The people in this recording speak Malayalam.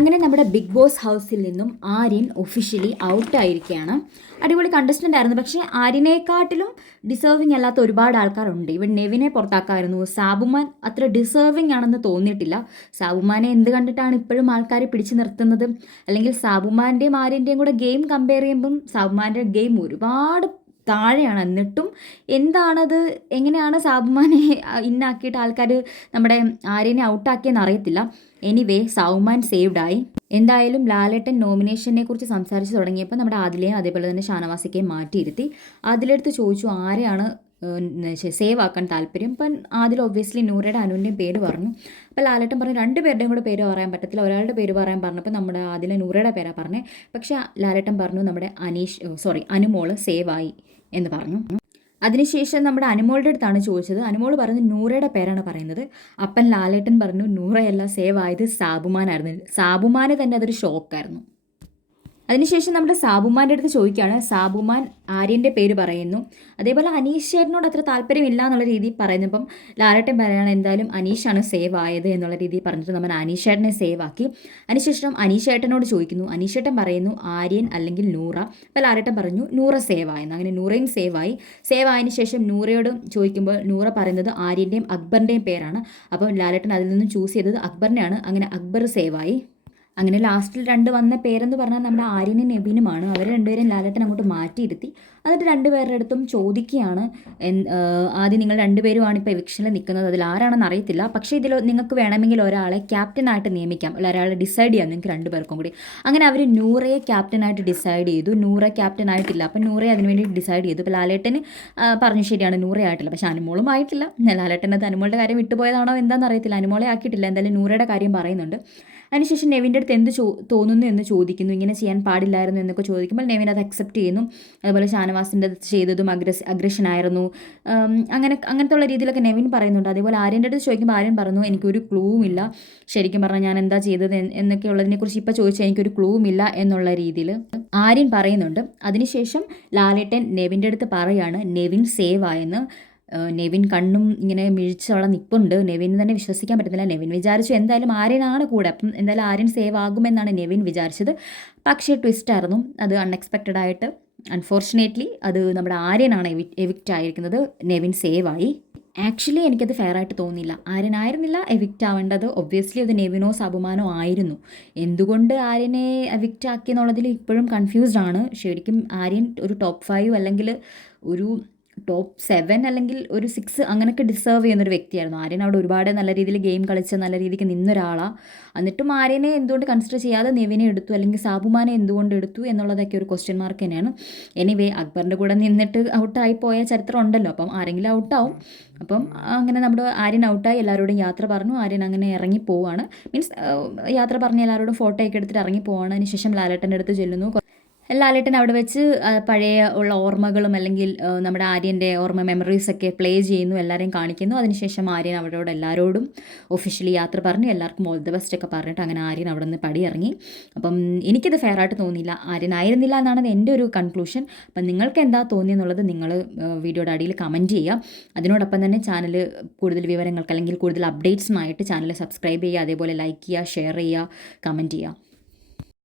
അങ്ങനെ നമ്മുടെ ബിഗ് ബോസ് ഹൗസിൽ നിന്നും ആര്യൻ ഒഫീഷ്യലി ഔട്ടായിരിക്കുകയാണ്. അടിപൊളി കണ്ടസ്റ്റൻ്റ് ആയിരുന്നു. പക്ഷേ ആര്യനെക്കാട്ടിലും ഡിസേർവിങ് അല്ലാത്ത ഒരുപാട് ആൾക്കാരുണ്ട്. ഇവിടെ നെവിനെ പുറത്താക്കായിരുന്നു. സാബുമാൻ അത്ര ഡിസേർവിങ് ആണെന്ന് തോന്നിയിട്ടില്ല. സാബുമാനെ എന്ത് കണ്ടിട്ടാണ് ഇപ്പോഴും ആൾക്കാർ പിടിച്ചു നിർത്തുന്നത്? അല്ലെങ്കിൽ സാബുമാൻ്റെയും ആര്യൻ്റെയും കൂടെ ഗെയിം കമ്പയർ ചെയ്യുമ്പം സാബുമാൻ്റെ ഗെയിം ഒരുപാട് താഴെയാണ്. എന്നിട്ടും എന്താണത്, എങ്ങനെയാണ് സാബുമാനെ ഇന്നാക്കിയിട്ട് ആൾക്കാർ നമ്മുടെ ആര്യനെ ഔട്ടാക്കിയെന്ന് അറിയത്തില്ല. എനിവേ സൗമാൻ സേവ്ഡായി. എന്തായാലും ലാലേട്ടൻ നോമിനേഷനെ കുറിച്ച് സംസാരിച്ച് തുടങ്ങിയപ്പോൾ നമ്മുടെ ആദിലയും അതേപോലെ തന്നെ ഷാനവാസിക്കയും മാറ്റിയിരുത്തി. ആദിലെടുത്ത് ചോദിച്ചു ആരെയാണ് സേവ് ആക്കാൻ താല്പര്യം. അപ്പം ആദിൽ ഒബ്വിയസ്ലി നൂറയുടെ അനുവിൻ്റെയും പേര് പറഞ്ഞു. അപ്പോൾ ലാലേട്ടൻ പറഞ്ഞു രണ്ട് പേരുടെയും കൂടെ പേര് പറയാൻ പറ്റത്തില്ല, ഒരാളുടെ പേര് പറയാൻ പറഞ്ഞപ്പോൾ നമ്മുടെ ആദിലെ നൂറയുടെ പേരാണ് പറഞ്ഞത്. പക്ഷേ ലാലേട്ടൻ പറഞ്ഞു നമ്മുടെ അനുമോള് സേവായി എന്ന് പറഞ്ഞു. അതിനുശേഷം നമ്മുടെ അനുമോളുടെ അടുത്താണ് ചോദിച്ചത്. അനുമോൾ പറഞ്ഞു നൂറയുടെ പേരാണ് പറയുന്നത്. അപ്പം ലാലേട്ടൻ പറഞ്ഞു നൂറയല്ല, സേവ് ആയത് സാബുമാനായിരുന്നു. സാബുമാന് തന്നെ അതൊരു ഷോക്കായിരുന്നു. അതിനുശേഷം നമ്മുടെ സാബുമാൻ്റെ അടുത്ത് ചോദിക്കുകയാണ്. സാബുമാൻ ആര്യൻ്റെ പേര് പറയുന്നു. അതേപോലെ അനീഷ് ചേട്ടനോട് അത്ര താല്പര്യമില്ല എന്നുള്ള രീതിയിൽ പറയുന്നു. ഇപ്പം ലാലേട്ടൻ പറയുകയാണ് എന്തായാലും അനീഷാണ് സേവ് ആയത് എന്നുള്ള രീതിയിൽ പറഞ്ഞിട്ട് നമ്മൾ അനീഷ് ചേട്ടനെ സേവ് ആക്കി. അതിനുശേഷം അനീഷ് ചേട്ടനോട് ചോദിക്കുന്നു. അനീഷ് ചേട്ടൻ പറയുന്നു ആര്യൻ അല്ലെങ്കിൽ നൂറ. അപ്പോൾ ലാലേട്ടൻ പറഞ്ഞു നൂറ സേവ് ആയെന്ന്. അങ്ങനെ നൂറയും സേവായി. സേവ് ആയതിനു ശേഷം നൂറയോട് ചോദിക്കുമ്പോൾ നൂറ പറയുന്നത് ആര്യൻ്റെയും അക്ബറിൻ്റെയും പേരാണ്. അപ്പോൾ ലാലേട്ടൻ അതിൽ നിന്നും ചൂസ് ചെയ്തത് അക്ബറിനെയാണ്. അങ്ങനെ അക്ബർ സേവായി. അങ്ങനെ ലാസ്റ്റിൽ വന്ന പേരെന്ന് പറഞ്ഞാൽ നമ്മുടെ ആര്യനും നെബിനുമാണ്. അവർ രണ്ടുപേരും ലാലേട്ടൻ അങ്ങോട്ട് മാറ്റിയിരുത്തി. എന്നിട്ട് രണ്ടുപേരുടെ അടുത്തും ചോദിക്കുകയാണ് ആദ്യം നിങ്ങൾ രണ്ടുപേരുമാണ് ഇപ്പോൾ എവിക്ഷനിൽ നിൽക്കുന്നത്, അതിൽ ആരാണെന്ന് അറിയത്തില്ല, പക്ഷേ ഇതിൽ നിങ്ങൾക്ക് വേണമെങ്കിൽ ഒരാളെ ക്യാപ്റ്റനായിട്ട് നിയമിക്കാം, ഒരാളെ ഡിസൈഡ് ചെയ്യാം നിങ്ങൾക്ക് രണ്ടുപേർക്കും കൂടി. അങ്ങനെ അവർ നൂറയെ ക്യാപ്റ്റനായിട്ട് ഡിസൈഡ് ചെയ്തു. നൂറ ക്യാപ്റ്റനായിട്ടില്ല, അപ്പം നൂറയെ അതിനുവേണ്ടി ഡിസൈഡ് ചെയ്തു. ഇപ്പോൾ ലാലേട്ടന് പറഞ്ഞു ശരിയാണ് നൂറയെ ആയിട്ടില്ല, പക്ഷേ അനുമോളും ആയിട്ടില്ല. ലാലേട്ടനത് അനുമോളുടെ കാര്യം വിട്ടുപോയതാണോ എന്താണെന്ന് അറിയത്തില്ല. അനുമോളെ ആക്കിയിട്ടില്ല, എന്തായാലും നൂറയുടെ കാര്യം പറയുന്നുണ്ട്. അതിനുശേഷം നെവിൻ്റെ അടുത്ത് എന്ത് തോന്നുന്നു എന്ന് ചോദിക്കുന്നു. ഇങ്ങനെ ചെയ്യാൻ പാടില്ലായിരുന്നു എന്നൊക്കെ ചോദിക്കുമ്പോൾ നെവിൻ അത് അക്സെപ്റ്റ് ചെയ്യുന്നു. അതുപോലെ ഷാനവാസിൻ്റെ ചെയ്തതും അഗ്രഷനായിരുന്നു, അങ്ങനത്തെ ഉള്ള രീതിയിലൊക്കെ നെവിൻ പറയുന്നുണ്ട്. അതേപോലെ ആര്യൻ്റെ അടുത്ത് ചോദിക്കുമ്പോൾ ആര്യൻ പറഞ്ഞു എനിക്കൊരു ക്ലൂവും ഇല്ല, ശരിക്കും പറഞ്ഞാൽ ഞാൻ എന്താ ചെയ്തത് എന്നൊക്കെ ഉള്ളതിനെക്കുറിച്ച് ഇപ്പോൾ ചോദിച്ചാൽ എനിക്കൊരു ക്ലൂവും ഇല്ല എന്നുള്ള രീതിയിൽ ആര്യൻ പറയുന്നുണ്ട്. അതിനുശേഷം ലാലേട്ടൻ നെവിൻ്റെ അടുത്ത് പറയുകയാണ് നെവിൻ സേവ് ആയെന്ന്. നെവിൻ കണ്ണും ഇങ്ങനെ മിഴിച്ചവിടെ നിൽപ്പുണ്ട്. നെവിൻ തന്നെ വിശ്വസിക്കാൻ പറ്റുന്നില്ല. നെവിൻ വിചാരിച്ചു എന്തായാലും ആര്യനാണ് കൂടെ, അപ്പം എന്തായാലും ആര്യൻ സേവ് ആകുമെന്നാണ് നെവിൻ വിചാരിച്ചത്. പക്ഷേ ട്വിസ്റ്റായിരുന്നു അത്. അൺഎക്സ്പെക്റ്റഡ് ആയിട്ട് അൺഫോർച്ചുനേറ്റ്ലി അത് നമ്മുടെ ആര്യനാണ് എവിക്റ്റ് ആയിരിക്കുന്നത്. നെവിൻ സേവായി. ആക്ച്വലി എനിക്കത് ഫെയർ ആയിട്ട് തോന്നിയില്ല. ആര്യനായിരുന്നില്ല എവിക്റ്റ് ആവേണ്ടത്. ഒബ്വിയസ്ലി അത് നെവിനോ സാബുമാനോ ആയിരുന്നു. എന്തുകൊണ്ട് ആര്യനെ എവിക്റ്റ് ആക്കി എന്നുള്ളതിൽ ഇപ്പോഴും കൺഫ്യൂസ്ഡ് ആണ്. ശരിക്കും ആര്യൻ ഒരു ടോപ്പ് 5 അല്ലെങ്കിൽ ഒരു ടോപ്പ് 7 അല്ലെങ്കിൽ ഒരു 6 അങ്ങനെയൊക്കെ ഡിസേർവ് ചെയ്യുന്നൊരു വ്യക്തിയായിരുന്നു. ആര്യൻ അവിടെ ഒരുപാട് നല്ല രീതിയിൽ ഗെയിം കളിച്ച് നല്ല രീതിക്ക് നിന്നൊരാളാണ്. എന്നിട്ടും ആര്യനെ എന്തുകൊണ്ട് കൺസിഡർ ചെയ്യാതെ നെവിനെ എടുത്തു അല്ലെങ്കിൽ സാബുമാനെ എന്തുകൊണ്ട് എടുത്തു എന്നുള്ളതൊക്കെ ഒരു ക്വസ്റ്റ്യൻ മാർക്ക് തന്നെയാണ്. എനിവേ അക്ബറിൻ്റെ കൂടെ നിന്നിട്ട് ഔട്ടായി പോയ ചരിത്രം ഉണ്ടല്ലോ, അപ്പം ആരെങ്കിലും ഔട്ടാവും. അപ്പം അങ്ങനെ നമ്മുടെ ആര്യൻ ഔട്ടായി, എല്ലാവരോടും യാത്ര പറഞ്ഞു. ആര്യൻ അങ്ങനെ ഇറങ്ങി പോവുകയാണ്. മീൻസ് യാത്ര പറഞ്ഞ് എല്ലാവരോടും ഫോട്ടോയൊക്കെ എടുത്തിട്ട് ഇറങ്ങി പോവുകയാണ്. അതിനുശേഷം ലാലേട്ടൻ്റെ അടുത്ത് ചെല്ലുന്നു. ലാലേട്ടൻ അവിടെ വെച്ച് പഴയ ഉള്ള ഓർമ്മകളും അല്ലെങ്കിൽ നമ്മുടെ ആര്യൻ്റെ ഓർമ്മ മെമ്മറീസൊക്കെ പ്ലേ ചെയ്യുന്നു, എല്ലാവരെയും കാണിക്കുന്നു. അതിനുശേഷം ആര്യൻ അവരോട് എല്ലാവരോടും ഒഫീഷ്യലി യാത്ര പറഞ്ഞു, എല്ലാവർക്കും ഓൾ ദ ബെസ്റ്റ് ഒക്കെ പറഞ്ഞിട്ട് അങ്ങനെ ആര്യൻ അവിടെ നിന്ന് പടിയിറങ്ങി. അപ്പം എനിക്കിത് ഫെയർ ആയിട്ട് തോന്നിയില്ല. ആര്യൻ ആയിരുന്നില്ല എന്നാണ് എൻ്റെ ഒരു കൺക്ലൂഷൻ. അപ്പം നിങ്ങൾക്ക് എന്താ തോന്നിയെന്നുള്ളത് നിങ്ങൾ വീഡിയോയുടെ അടിയിൽ കമൻറ്റ് ചെയ്യുക. അതിനോടൊപ്പം തന്നെ ചാനൽ കൂടുതൽ വിവരങ്ങൾക്ക് അല്ലെങ്കിൽ കൂടുതൽ അപ്ഡേറ്റ്സിനായിട്ട് ചാനൽ സബ്സ്ക്രൈബ് ചെയ്യുക. അതേപോലെ ലൈക്ക് ചെയ്യുക, ഷെയർ ചെയ്യുക, കമൻറ്റ് ചെയ്യുക.